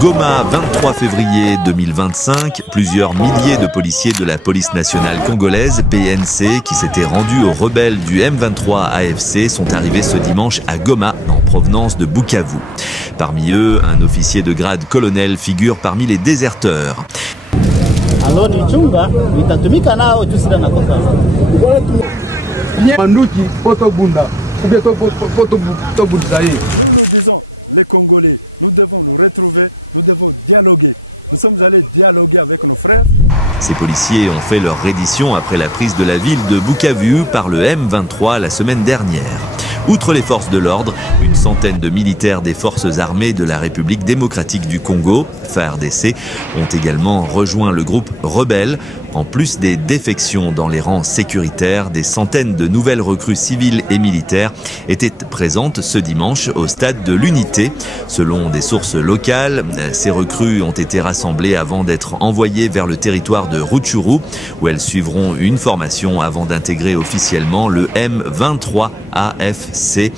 Goma, 23 février 2025, plusieurs milliers de policiers de la police nationale congolaise, PNC, qui s'étaient rendus aux rebelles du M23 AFC, sont arrivés ce dimanche à Goma, en provenance de Bukavu. Parmi eux, un officier de grade colonel figure parmi les déserteurs. Nous nous disons, les Congolais, nous devons nous retrouver, nous devons dialoguer. Nous sommes allés dialoguer avec nos frères. Ces policiers ont fait leur reddition après la prise de la ville de Bukavu par le M23 la semaine dernière. Outre les forces de l'ordre, une centaine de militaires des forces armées de la République démocratique du Congo, FARDC, ont également rejoint le groupe rebelle. En plus des défections dans les rangs sécuritaires, des centaines de nouvelles recrues civiles et militaires étaient présentes ce dimanche au stade de l'Unité. Selon des sources locales, ces recrues ont été rassemblées avant d'être envoyées vers le territoire de Rutshuru, où elles suivront une formation avant d'intégrer officiellement le M23 AFC.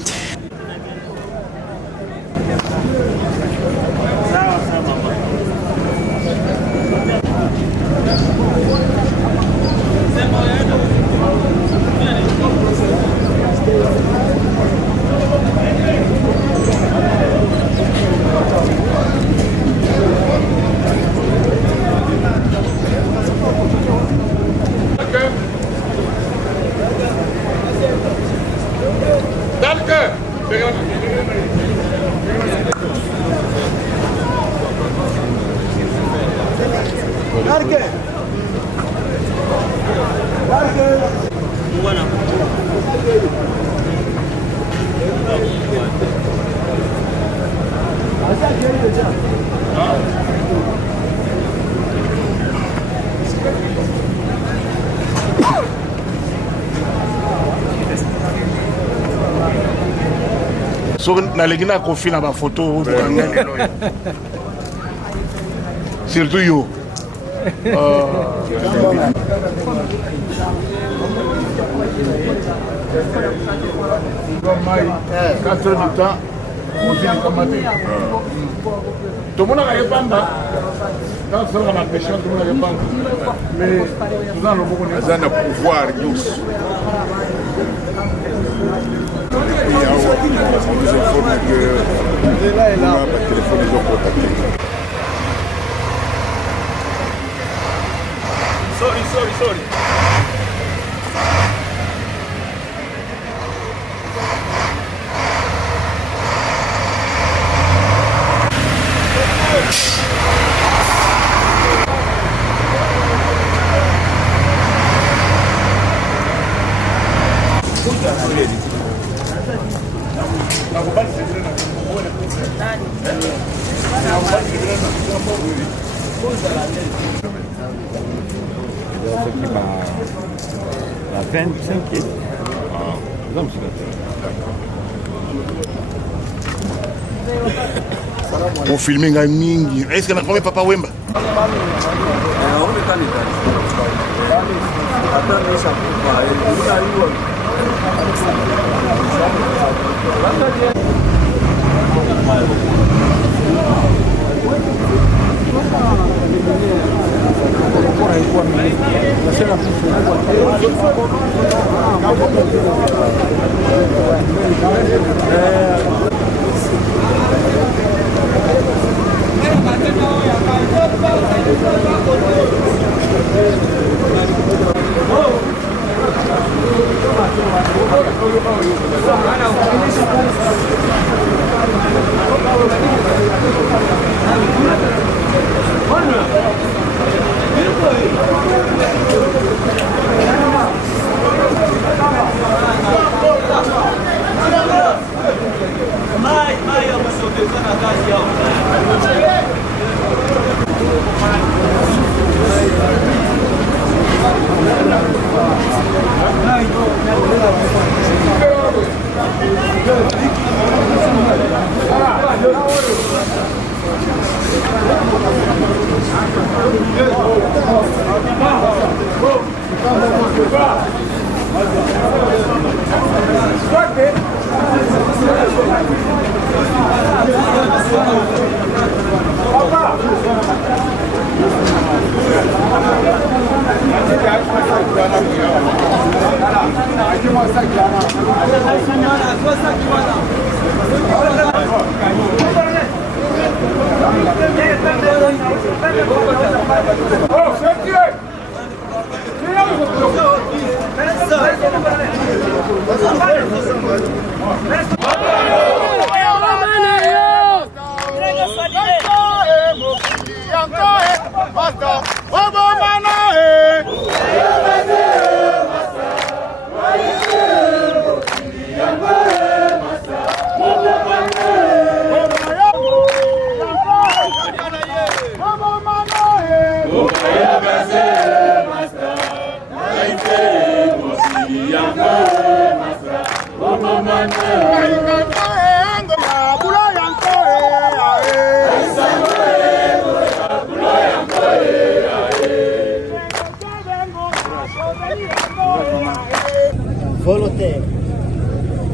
Nalegina kofi na ba photo surtout yo Et puis on nous informe que on a pas téléphone les autres contactés. Sorry. On filme ngai mingi. Est-ce que nakombe Papa Wemba?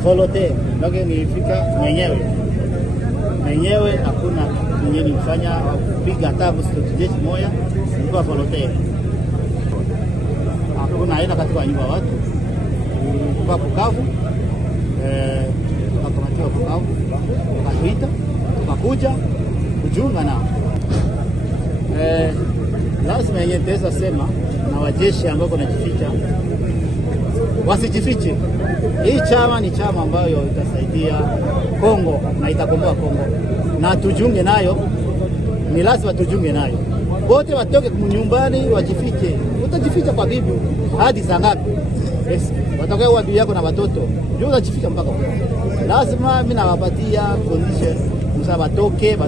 Volontaire, donc nilifika mwenyewe, hakuna mwenye nilifanya kupiga tabu jeshi moja, nilikuwa volontaire. Hakuna aina katika nyumba watu kwa Bukavu, wakamatiwa Bukavu, wakatuita, tukakuja kujiunga nao. Lazima yenye teza sema na wajeshi ambao wanajificha wasijifiche. Hii chama ni chama ambayo itasaidia Kongo na itakomboa Kongo, na tujiunge nayo, ni lazima tujiunge nayo. Wote watoke nyumbani wajifiche. Utajificha kwa bibi hadi saa ngapi? Watakaa wa bibi yako na watoto, juu utajificha mpaka. Lazima mimi nawapatia condition, msa batoke,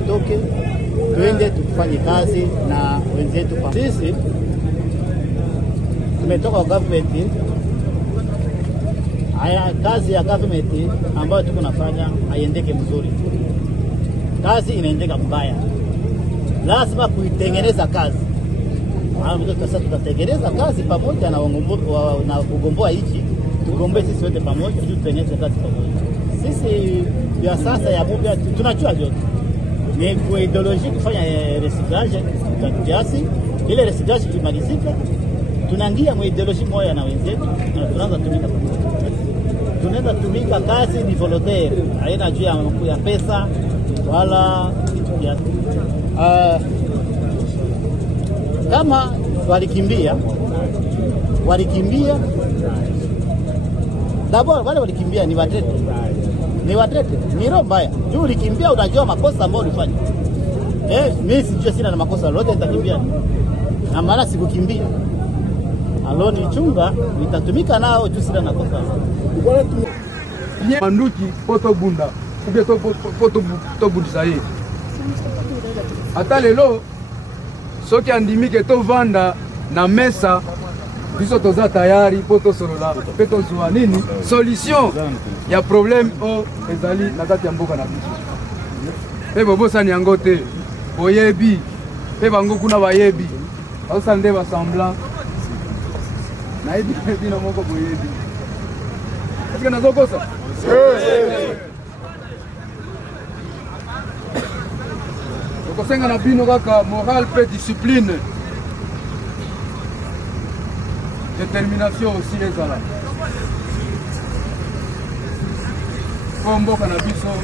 tuende tufanye kazi na wenzetu. Sisi tumetoka kwa government. Haya kazi ya government ambayo tuko nafanya haiendeke mzuri. Kazi inaendeka mbaya. Lazima kuitengeneza kazi. Sasa tutatengeneza kazi pamoja na ugomboa hichi. Tugombe sisi wote pamoja, tutengeneze kazi pamoja. Sisi ya sasa ya bubia tunajua yote. Ni kwa ideology kufanya recyclage za kiasi. Ile recyclage kimalizika, tunaingia kwa ideology moja na wenzetu na tunaanza tumika pamoja. Tunaenda tumika kazi ni volontaire, haina juu ya pesa wala kitu ya kama walikimbia d'abord, wale walikimbia ni watrete, ni roho mbaya. Juu ulikimbia unajua makosa ambayo ulifanya. Mimi sijui, sina na makosa lolote, nitakimbia na maana sikukimbia. Aloni chunga nitatumika nao juu sina na kosa. Manduki poto bunda ube to bundisa ye ata lelo soki andimike tovanda na mesa biso toza tayari po tosolola mpe tozwa nini solution ya problème oyo ezali na kati ya mboka na biso. Mpe bobosani yango te, boyebi mpe bango kuna bayebi bazosala nde basemblant. Nayebi bino moko boyebi. Est-ce que nazokosa? Okosenga na bino kaka moral pe discipline. Détermination aussi ezala. Po mboka na biso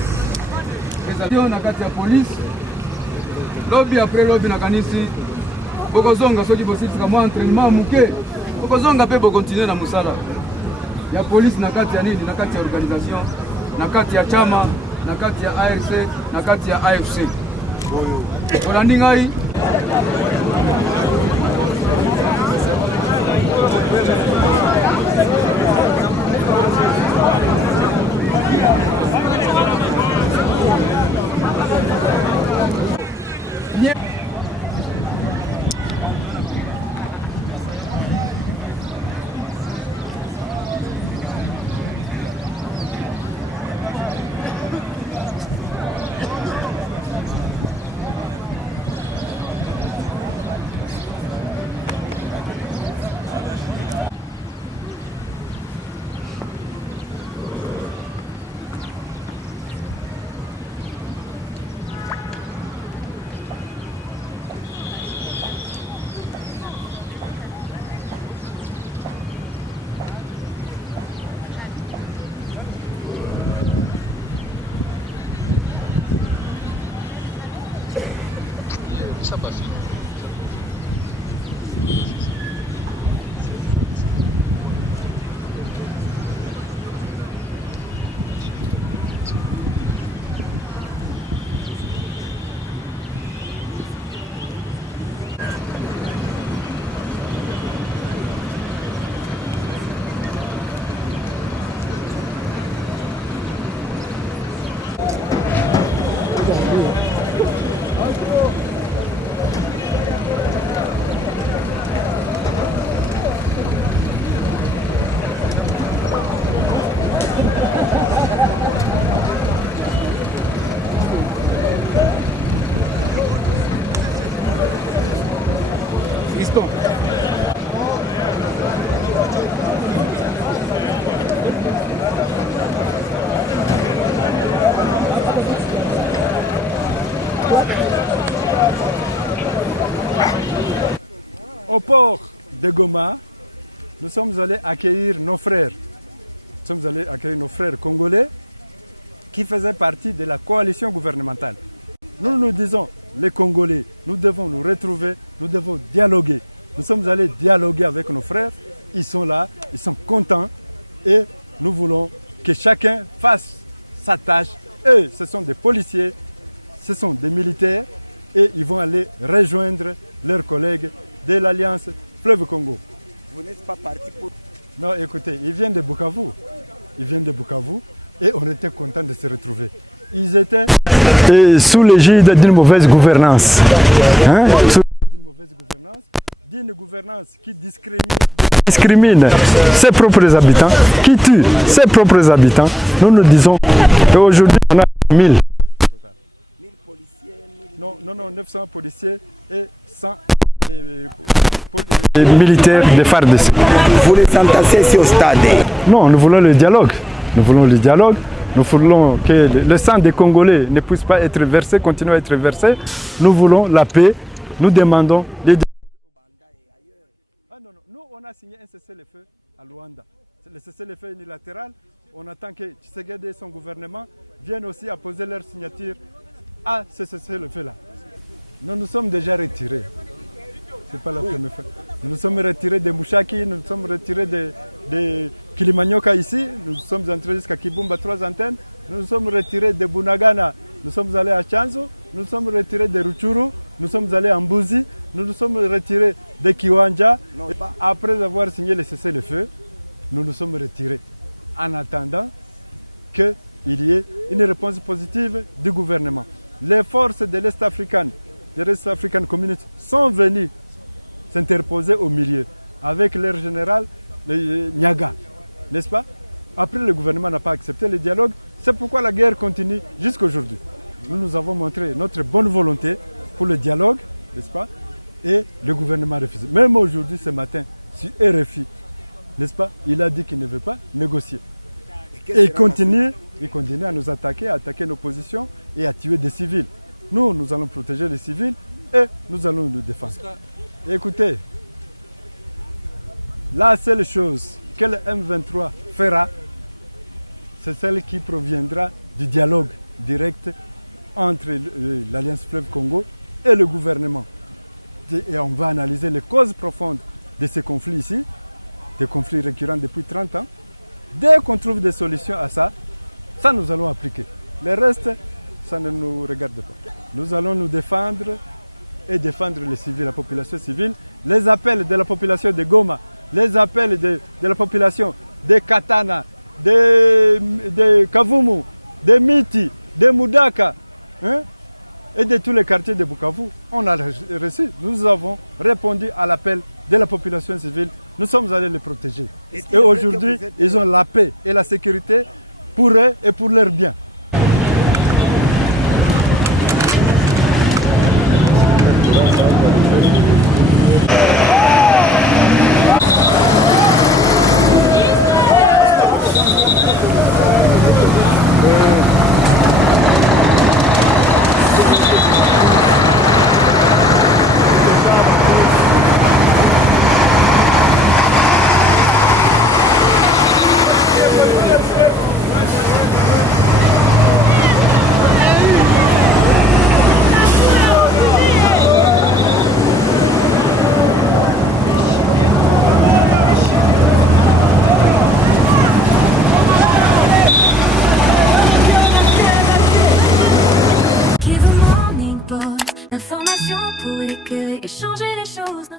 ezali na kati ya police. Lobby après lobby na kanisi. Bokozonga soki bositika mwa entraînement muke. Bokozonga pe bokontinue na musala ya police na kati ya nini, na kati ya organisation, na kati ya chama, na kati ya ARC, na kati ya AFC. Olandi ngai ça pas fini. Au port de Goma, nous sommes allés accueillir nos frères. Nous sommes allés accueillir nos frères congolais qui faisaient partie de la coalition gouvernementale. Nous nous disons, les Congolais, nous devons nous retrouver, nous devons dialoguer. Nous sommes allés dialoguer avec nos frères, ils sont là, ils sont contents et nous voulons que chacun fasse sa tâche. Eux, ce sont des policiers, ce sont des militaires et ils vont aller rejoindre leurs collègues de l'Alliance Fleuve Congo. Vous n'êtes pas parti pour... Non, écoutez, ils viennent de Bukavu. Ils viennent de Bukavu et on était contents de se retrouver. Ils étaient sous l'égide d'une mauvaise gouvernance. D'une gouvernance qui discrimine ses propres habitants, qui tue ses propres habitants. Nous nous disons qu'aujourd'hui, on a 1000. 1000 policiers, 900 policiers et 100 militaires de FARDC. Vous les entassez ici au stade? Non, nous voulons le dialogue. Nous voulons le dialogue. Nous voulons que le sang des Congolais ne puisse pas être versé, continue à être versé. Nous voulons la paix. Nous demandons les dialogues. Ah non, non. Nous, on a signé un cessez-le-feu à Luanda. Le cessez-le-feu unilatéral. On attend que Tshisekedi et son gouvernement viennent aussi apposer leur signature à ce cessez-le-feu-là. Nous nous sommes déjà retirés. Ce n'est pas la première fois. Nous nous sommes retirés de Mouchaki, nous nous sommes retirés de Kilimanyoka ici, nous sommes entrés jusqu'à Kibumba, 3 antennes, nous nous sommes retirés de Bunagana, nous sommes allés à Chanzo, nous nous sommes retirés de Ruchuru, nous sommes allés à Mbuzi, nous nous sommes retirés de Kiwanja. Après avoir signé le cessez-le-feu, nous nous sommes retirés en attendant qu'il y ait une réponse positive du gouvernement. Les forces de l'Est africaine, de l'Est African Community sont venues s'interposer au milieu avec leur général Nyaga, n'est-ce pas? Après, le gouvernement n'a pas accepté le dialogue, c'est pourquoi la guerre continue jusqu'à aujourd'hui. Nous avons montré notre bonne volonté pour le dialogue, n'est-ce pas? Et le gouvernement a refusé. Même aujourd'hui, ce matin, sur RFI, n'est-ce pas? Il a dit qu'il ne veut pas négocier. Et il continue à nous attaquer, à attaquer nos positions et à tuer des civils. Nous allons protéger les civils et nous allons nous défendre. Écoutez, la seule chose que le M23 fera, c'est celle qui proviendra du dialogue direct entre l'Alliance Fleuve Congo et le gouvernement. Et on va analyser les causes profondes de ces conflits ici, des conflits récurrents depuis 30 ans. Dès qu'on trouve des solutions à ça, ça nous allons appliquer. Le reste, ça ne nous regarde pas. Nous allons nous défendre et défendre les civils, la population civile. Les appels de la population de Goma, les appels de la population de Katana, de Kavumu, de Miti, de Mudaka, et de tous les quartiers de Bukavu, on a reçu. Nous avons répondu à l'appel de la population civile. Nous sommes allés les protéger. Et aujourd'hui, ils ont la paix et la sécurité pour eux et pour leurs biens. L'information pour éclairer et changer les choses.